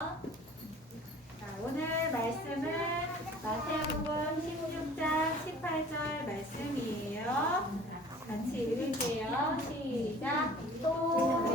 자, 오늘 말씀은 마태복음 16장 18절 말씀이에요. 같이 읽을게요. 시작. 또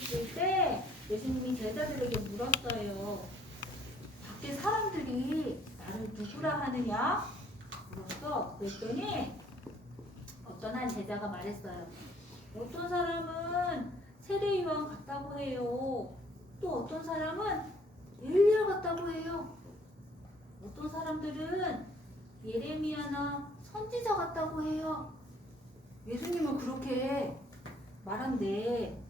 있을 때 예수님이 제자들에게 물었어요. 밖에 사람들이 나를 누구라 하느냐? 물었어. 그랬더니 어떤 한 제자가 말했어요. 어떤 사람은 세례 요한 같다고 해요. 또 어떤 사람은 엘리야 같다고 해요. 어떤 사람들은 예레미야나 선지자 같다고 해요. 예수님은 그렇게 말한대.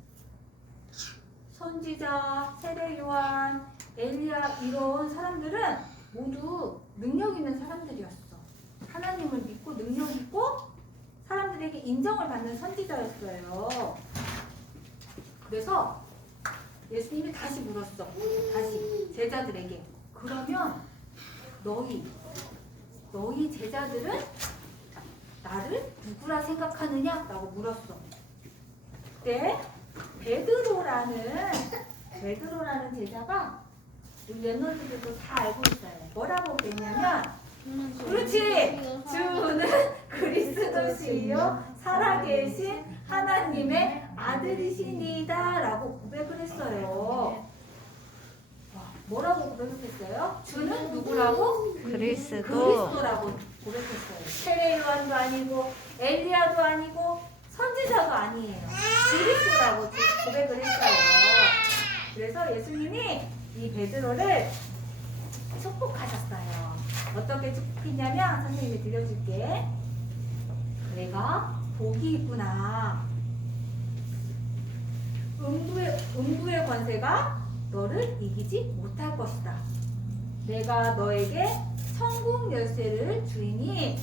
선지자, 세례 요한, 엘리야 이런 사람들은 모두 능력 있는 사람들이었어. 하나님을 믿고 능력 있고 사람들에게 인정을 받는 선지자였어요. 그래서 예수님이 다시 물었어. 다시 제자들에게. 그러면 너희 너희 제자들은 나를 누구라 생각하느냐? 라고 물었어. 그때 베드로라는 베드로라는 제자가 우리 랩런트들도 다 알고 있어요. 뭐라고 그랬냐면 그렇지. 주는 그리스도시요 살아계신 하나님의 아들이시니다라고 고백을 했어요. 와, 뭐라고 고백했어요? 주는 누구라고? 그리스도 그리스도 라고 고백했어요. 세례 요한도 아니고 엘리야도 아니고 선지자도 아니에요. 그리스도라고 고백을 했어요. 그래서 예수님이 이 베드로를 축복하셨어요. 어떻게 축복했냐면 선생님이 들려줄게. 내가 복이 있구나. 음부의, 음부의 권세가 너를 이기지 못할 것이다. 내가 너에게 천국 열쇠를 주이니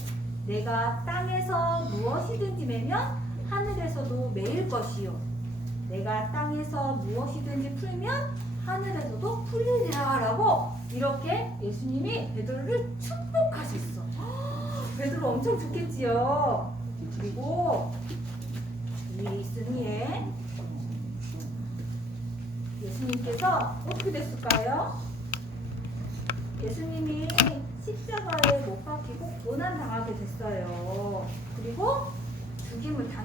내가 땅에서 무엇이든지 매면 하늘에서도 매일 것이요. 내가 땅에서 무엇이든지 풀면 하늘에서도 풀리리라 라고 이렇게 예수님이 베드로를 축복하셨어. 베드로 엄청 좋겠지요. 그리고 위에 있으니에 예수님께서 어떻게 됐을까요? 예수님이 십자가에 못 박히고 고난 당하게 됐어요.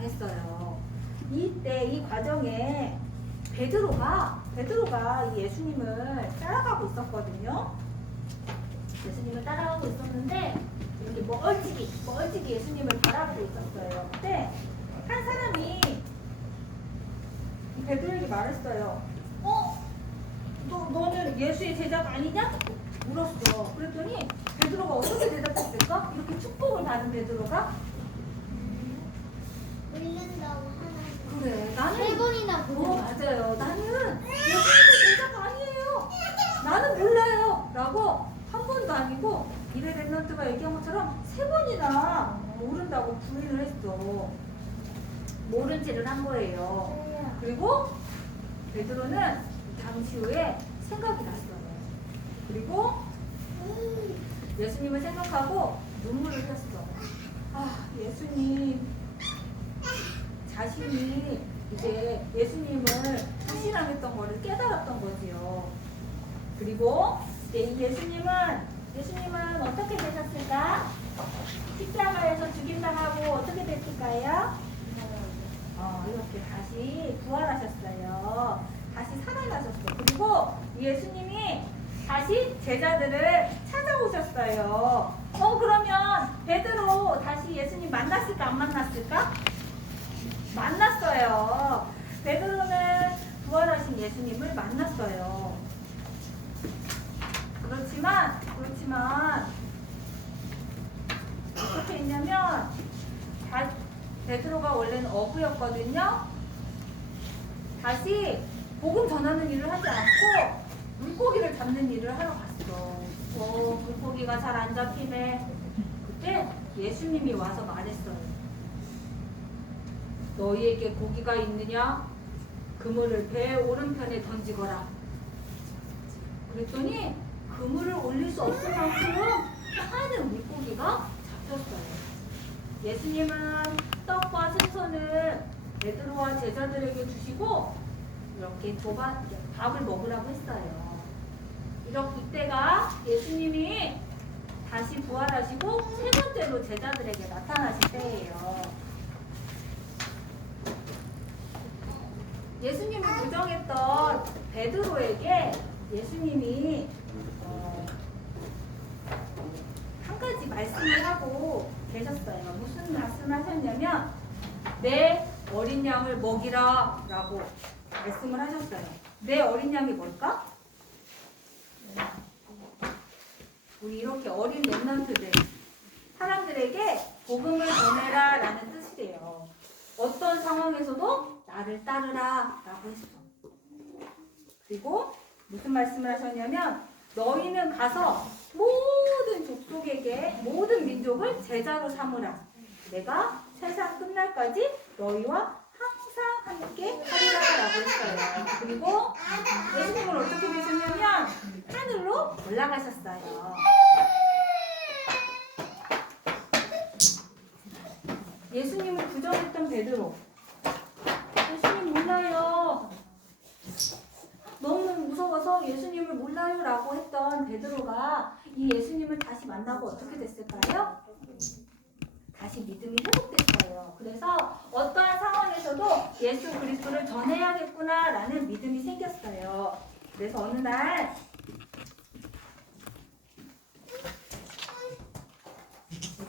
당했어요. 이때 이 과정에 베드로가 베드로가 이 예수님을 따라가고 있었거든요. 예수님을 따라가고 있었는데 이렇게 멀찍이 멀찍이 예수님을 바라보고 있었어요. 그때 한 사람이 이 베드로에게 말했어요. 어? 너 너는 예수의 제자가 아니냐? 물었어. 그랬더니 베드로가 어떻게 대답했을까? 이렇게 축복을 받은 베드로가 울른다고 하나님. 그래 나는 세 번이나 어 맞아요. 나는 예수님의 제자가 아니에요. 나는 몰라요. 라고 한 번도 아니고 이래 랩런트가 얘기한 것처럼 세 번이나 모른다고 부인을 했어. 모른 채를 한 거예요. 그리고 베드로는 잠시 후에 생각이 났어요. 그리고 예수님을 생각하고 눈물을 흘렸어. 아, 예수님. 자신이 이제 예수님을 불신앙했던 거를 깨달았던 거지요. 그리고 이제 이 예수님은 예수님은 어떻게 되셨을까? 십자가에서 죽임당하고 어떻게 됐을까요? 어, 이렇게 다시 부활하셨어요. 다시 살아나셨어요. 그리고 예수님이 다시 제자들을 찾아오셨어요. 어, 그러면 베드로 다시 예수님 만났을까, 안 만났을까? 만났어요. 베드로는 부활하신 예수님을 만났어요. 그렇지만, 그렇지만, 어떻게 했냐면, 다, 베드로가 원래는 어부였거든요. 다시 복음 전하는 일을 하지 않고 물고기를 잡는 일을 하러 갔어. 어, 물고기가 잘 안 잡히네. 그때 예수님이 와서 말했어요. 너희에게 고기가 있느냐? 그물을 배 오른편에 던지거라. 그랬더니 그물을 올릴 수 없을 만큼 많은 물고기가 잡혔어요. 예수님은 떡과 생선을 베드로와 제자들에게 주시고 이렇게 조바, 밥을 먹으라고 했어요. 이렇게 이때가 예수님이 다시 부활하시고 세 번째로 제자들에게 나타나실 때예요. 예수님을 부정했던 베드로에게 예수님이 어, 한 가지 말씀을 하고 계셨어요. 무슨 말씀하셨냐면 내 어린 양을 먹이라 라고 말씀을 하셨어요. 내 어린 양이 뭘까? 우리 이렇게 어린 랩런트들 사람들에게 복음을 전해라 라는 뜻이래요. 어떤 상황에서도 나를 따르라 라고 했어. 그리고 무슨 말씀을 하셨냐면 너희는 가서 모든 족속에게 모든 민족을 제자로 삼으라. 내가 세상 끝날까지 너희와 항상 함께 하리라라고 했어요. 그리고 예수님은 어떻게 되셨냐면 하늘로 올라가셨어요. 예수님을 부정했던 베드로. 예수님 몰라요. 너 무 무서워서 예수님을 몰라요라고 했던 베드로가 이 예수님을 다시 만나고 어떻게 됐을까요? 다시 믿음이 회복됐어요. 그래서 어떠한 상황에서도 예수 그리스도를 전해야겠구나라는 믿음이 생겼어요. 그래서 어느 날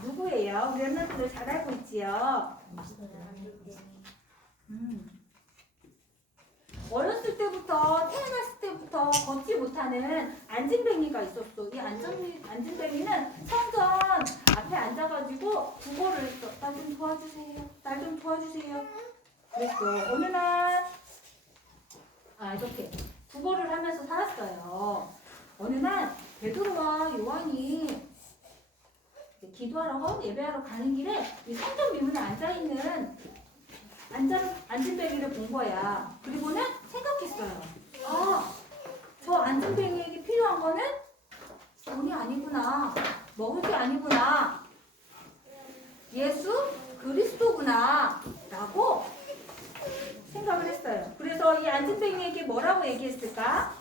누구예요? 우리 랩런트들 잘 알고 있지요. 음. 어렸을 때부터 태어났을 때부터 걷지 못하는 안진뱅이가 있었어. 이 안진 안진뱅이는 성전 앞에 앉아가지고 구걸을 했어. 나 좀 도와주세요. 날 좀 도와주세요. 그랬어. 어느 날, 아 이렇게 구걸을 하면서 살았어요. 어느 날 베드로와 요한이 기도하러 예배하러 가는 길에 이 성전 미문에 앉아 있는 앉아 안진뱅이를 본 거야. 그리고는 생각했어요. 아, 저 안진뱅이에게 필요한 거는 돈이 아니구나. 먹을 게 아니구나. 예수 그리스도구나. 라고 생각을 했어요. 그래서 이 안진뱅이에게 뭐라고 얘기했을까?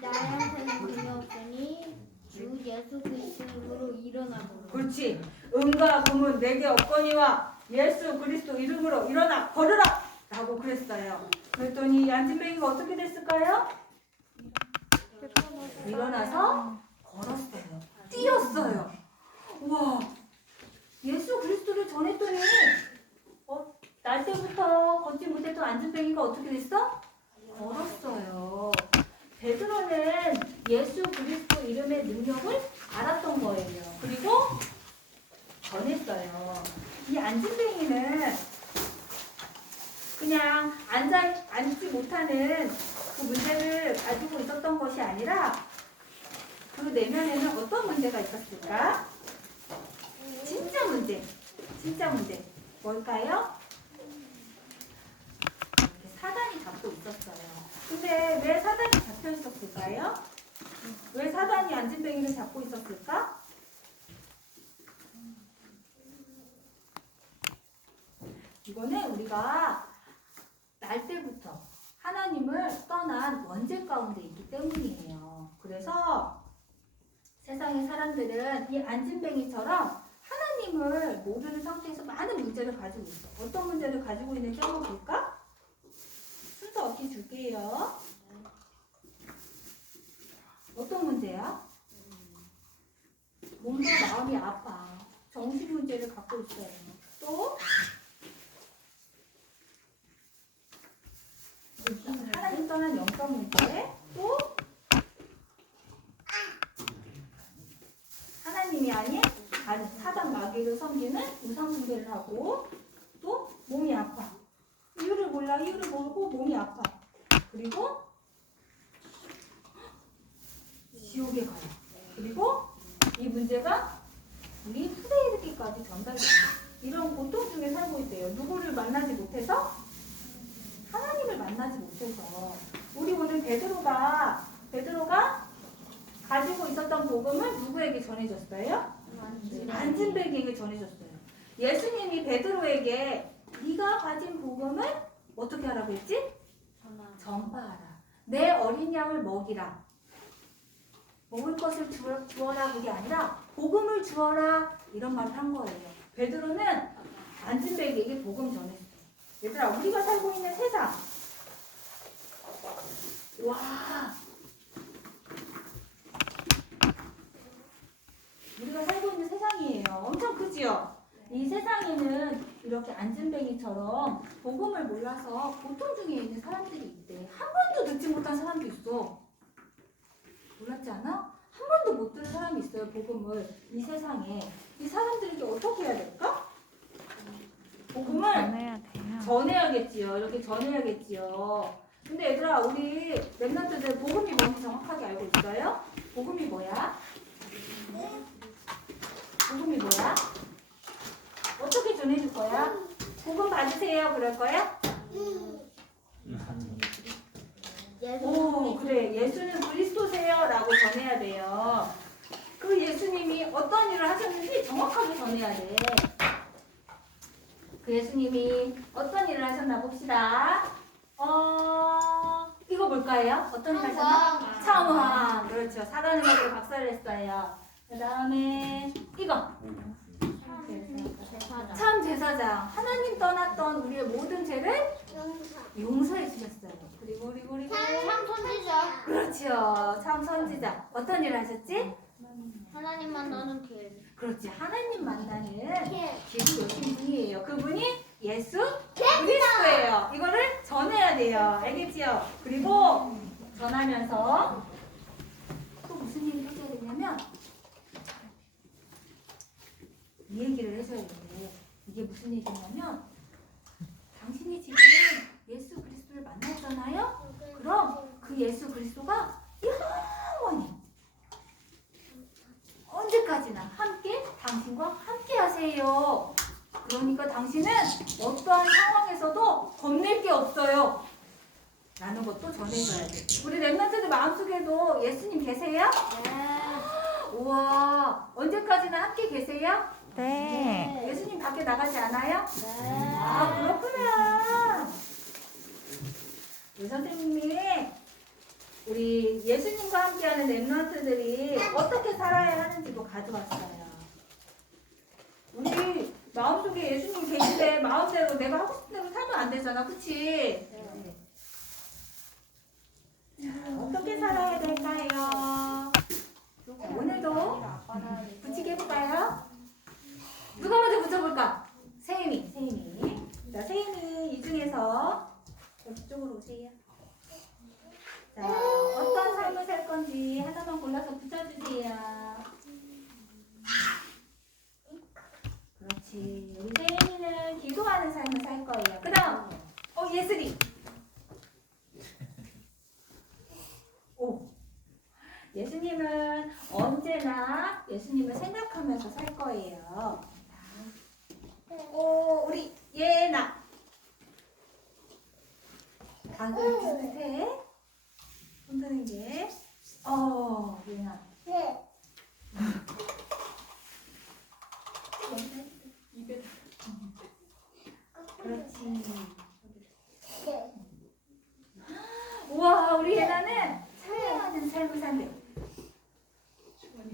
나한테는 돈이 없으니 주 예수 그리스도로 일어나고 그렇지. 은과 금은 내게 없거니와 예수 그리스도 이름으로 일어나 걸으라. 라고 그랬어요. 그랬더니 이 안진뱅이가 어떻게 됐을까요? 일어나서 걸었어요. 뛰었어요. 와, 예수 그리스도를 전했더니 어, 날 때부터 걷지 못했던 안진뱅이가 어떻게 됐어? 걸었어요. 베드로는 예수 그리스도 이름의 능력을 알았던 거예요. 그리고 전했어요. 이 안진뱅이는 그냥 앉아 앉지 못하는 그 문제를 가지고 있었던 것이 아니라 그 내면에는 있었을까? 진짜 문제, 진짜 문제 뭘까요? 이렇게 사단이 잡고 있었어요. 근데 왜 사단이 잡혀 있었을까요? 왜 사단이 안진뱅이를 잡고 있었을까? 이거는 우리가 날 때부터 하나님을 떠난 원죄 가운데 있기 때문이에요. 그래서 세상의 사람들은 이 안진뱅이처럼 하나님을 모르는 상태에서 많은 문제를 가지고 있어. 어떤 문제를 가지고 있는지 한번 볼까? 순서 어떻게 줄게요. 어떤 문제야? 몸과 마음이 아파. 정신 문제를 갖고 있어요. 또 하나님 떠난 영적 문제. 또 하나님이 아닌 사단 마귀를 섬기는 우상 숭배를 하고 또 몸이 아파. 이유를 몰라 이유를 모르고 몸이 아파. 그리고 지옥에 가요. 그리고 이 문제가 우리 후대에게까지 전달됩니다. 이런 고통 중에 살고 있대요. 누구를 만나지 못해서 하나님을 만나지 못해서 우리 오늘 베드로가 베드로가 가지고 있었던 복음을 누구에게 전해줬어요? 안진백에게 전해줬어요. 예수님이 베드로에게 네가 가진 복음을 어떻게 하라고 했지? 전파하라. 내 어린 양을 먹이라. 먹을 것을 주어, 주어라 그게 아니라 복음을 주어라 이런 말을 한 거예요. 베드로는 안진백에게 복음 전했어. 얘들아 우리가 살고 있는 세상 와 우리가 살고 있는 세상이에요. 엄청 크지요? 이 세상에는 이렇게 안진뱅이처럼 복음을 몰라서 고통 중에 있는 사람들이 있대. 한 번도 듣지 못한 사람도 있어. 몰랐지 않아? 한 번도 못 들은 사람이 있어요, 복음을. 이 세상에. 이 사람들에게 어떻게 해야 될까? 복음을 전해야 돼요. 전해야겠지요. 이렇게 전해야겠지요. 근데 얘들아, 우리 랩런트들 복음이 뭔지 정확하게 알고 있어요? 복음이 뭐야? 복음이 뭐야? 어떻게 전해줄 거야? 복음 받으세요. 그럴 거야? 오, 그래. 예수는 그리스도세요라고 전해야 돼요. 그 예수님이 어떤 일을 하셨는지 정확하게 전해야 돼. 그 예수님이 어떤 일을 하셨나 봅시다. 어, 이거 뭘까요? 어떤 일을 하셨나? 창왕. 그렇죠. 사단의 박살을 했어요. 그 다음에 이거. 참 제사장. 하나님 떠났던 우리의 모든 죄를 용서해 주셨어요. 그리고 그리고 그리고 참 선지자 그렇죠. 참 선지자. 어떤 일을 하셨지? 하나님 만 나는 길 그렇지. 하나님 만나는 길이 오신 분이에요. 그분이 예수 그리스도예요. 이거를 전해야 돼요. 알겠지요? 그리고 전하면서 또 무슨 일을 해줘야 되냐면 이 얘기를 해줘야 돼요. 이게 무슨 얘기냐면 당신이 지금 예수 그리스도를 만났잖아요. 그럼 그 예수 그리스도가 영원히 언제까지나 함께 당신과 함께 하세요. 그러니까 당신은 어떠한 상황에서도 겁낼 게 없어요. 라는 것도 전해줘야 돼. 우리 랩런트들 마음속에도 예수님 계세요? 우와, 언제까지나 함께 계세요? 네. 예수님 밖에 나가지 않아요? 아, 그렇구나. 우리 선생님이 우리 예수님과 함께하는 랩런트들이 어떻게 살아야 하는지도 가져왔어요. 우리 마음속에 예수님 계신데 마음대로 내가 하고 싶은 대로 살면 안 되잖아. 그치? 자, 어떻게 살아야 될까요? 자, 오늘도 붙이게 해볼까요? 누가 먼저 붙여볼까? 자, 세임이 이 중에서 이쪽으로 오세요. 자, 어떤 삶을 살 건지 하나만 골라서 붙여주세요. 그렇지. 우리 세임이는 기도하는 삶을 살 거예요. 그 다음, 어, 예슬이. 오. 예수님은 언제나 예수님을 생각하면서 살 거예요. 오, 우리 예나. 방금 비슷해. 흔드는 게. 어, 예나. 입에. 그렇지. 우와, 우리 예나는 찬양하는 삶을 산대.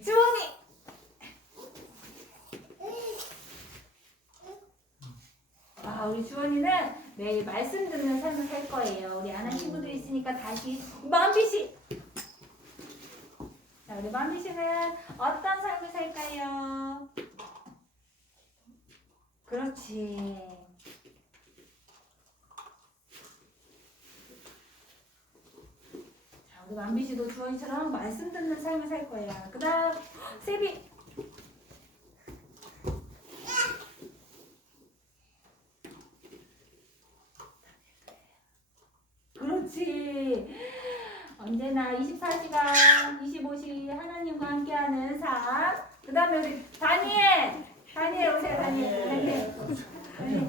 주원이. 아, 우리 주원이는 매일 말씀 듣는 삶을 살 거예요. 우리 아는 친구들 있으니까 다시 만비 씨. 자, 우리 만비 씨는 어떤 삶을 살까요? 그렇지. 자, 우리 만비 씨도 주원이처럼 말씀 듣는 삶을 살 거야. 그다음 세비. 그렇지. 언제나 24시간, 25시 전하는 삶. 그 다음에 우리 다니엘. 다니엘 오세요, 다니엘. 다니엘. 다니엘.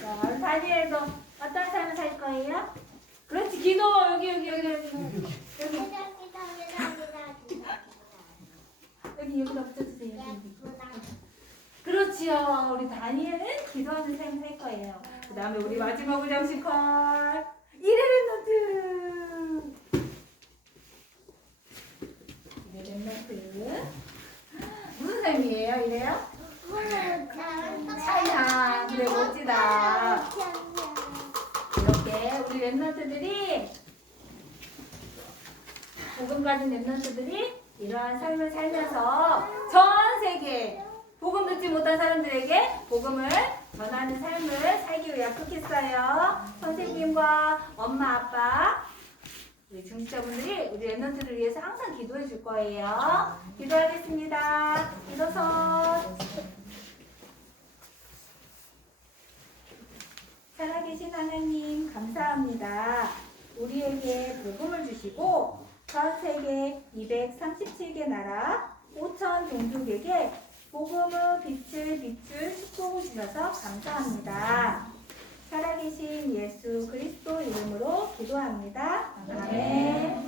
자, 우리 다니엘도 어떤 삶을 살 거예요? 그렇지, 기도. 여기, 여기, 여기, 여기. 여기, 여기, 여기다 붙여주세요. 그렇지요. 우리 다니엘은 기도하는 삶을 살 거예요. 그 다음에 우리 마지막으로 장식할 이레랜너트. 이레랜너트. 무슨 삶이에요, 이래요? 차이나. 그래, 멋지다. 이렇게 우리 랩런트들이 복음 가진 랩런트들이 이러한 삶을 살면서 전 세계 복음 듣지 못한 사람들에게 복음을 전하는 삶을 살기 위해 약속했어요. 선생님과 엄마, 아빠, 우리 중지자분들이 우리 랩런트를 위해서 항상 기도해 줄 거예요. 기도하겠습니다. 일어서. 살아계신 하나님 감사합니다. 우리에게 복음을 주시고 전 세계 237개 나라 5천 종족에게 복음의 빛을 비출 축복을 주셔서 감사합니다. 살아계신 예수 그리스도 이름으로 기도합니다. 아멘.